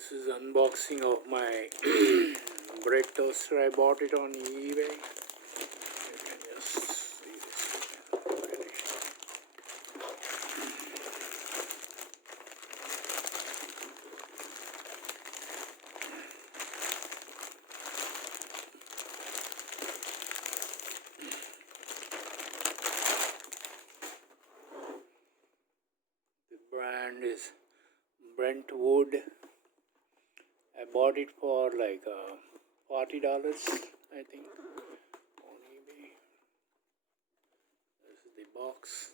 This is unboxing of my bread toaster. I bought it on eBay. You can just see this. The brand is Brentwood. I bought it for like $40, I think, on eBay. This is the box,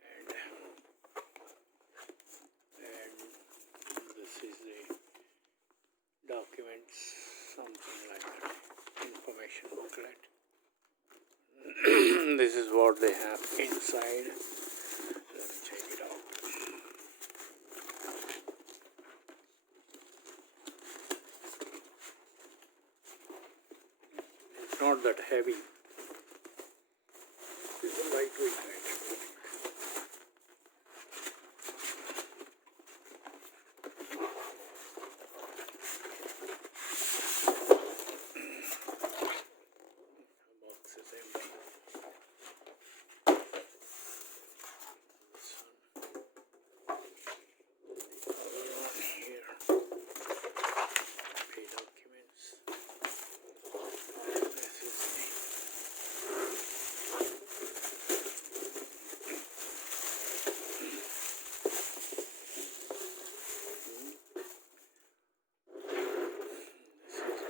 and this is the documents, something like that, information booklet. This is what they have inside. Let me check it out. It's not that heavy. It's a lightweight item. The box is empty. Here, pay documents. This is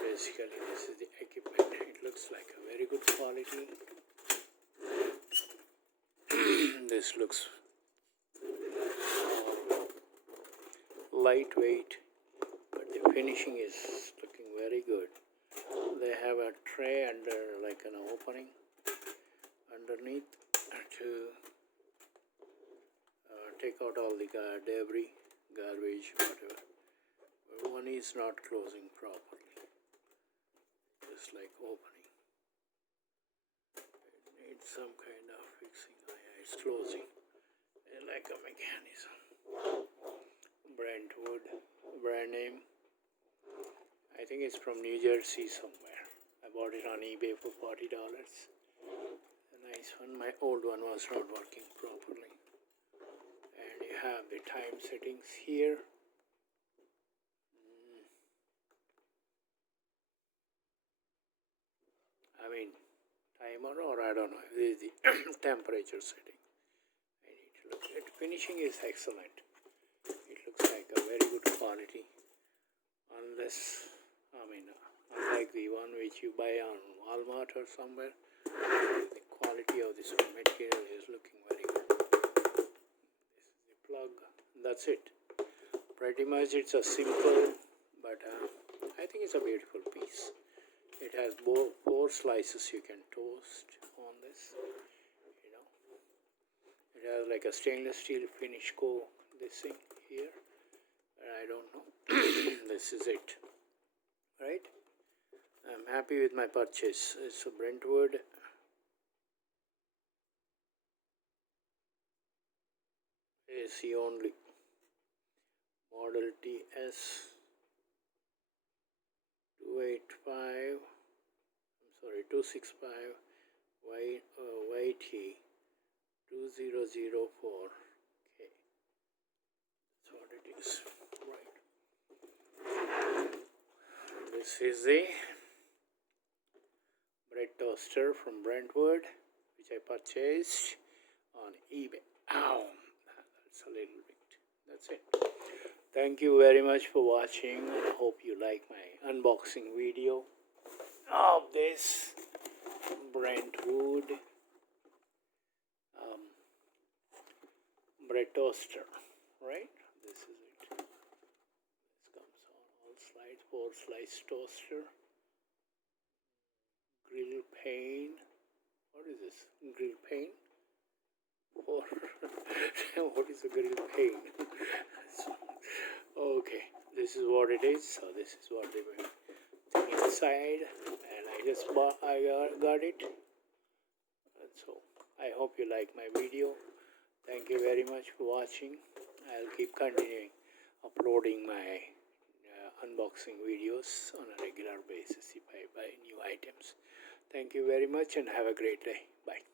basically, this is the equipment. It looks like a very good quality. This looks lightweight, but the finishing is looking very good. They have a tray under, like an opening underneath to take out all the debris, garbage, whatever. One is not closing properly, just like opening. It needs some kind of fixing. Yeah, it's closing like a mechanism. Brentwood, brand name. I think it's from New Jersey somewhere. I bought it on eBay for $40. A nice one. My old one was not working properly. And you have the time settings here. I mean, timer, or I don't know. This is the temperature setting. I need to look at it. Finishing is excellent. It looks like a very good quality. Unless, unlike the one which you buy on Walmart or somewhere, the quality of this material is looking very good. This is the plug. That's it. Pretty much it's a simple, but I think it's a beautiful piece. It has four slices you can toast on this. It has like a stainless steel finish this thing here. I don't know. This is it, right? I'm happy with my purchase. It's a Brentwood. AC only. Model TS 265 YT 2004. Okay, that's what it is, right? This is the bread toaster from Brentwood, which I purchased on eBay. Ow, that's a little bit. That's it. Thank you very much for watching. I hope you like my unboxing video of this Brentwood bread toaster, right? This is it. This comes on all slides, 4-slice toaster. Grill pane. What is this? Grill pane? Or what is a grill pane? Okay, this is what it is. So this is what they were inside, and I got it. And so I hope you like my video. Thank you very much for watching. I'll keep continuing. uploading my unboxing videos on a regular basis if I buy new items. Thank you very much and have a great day. Bye.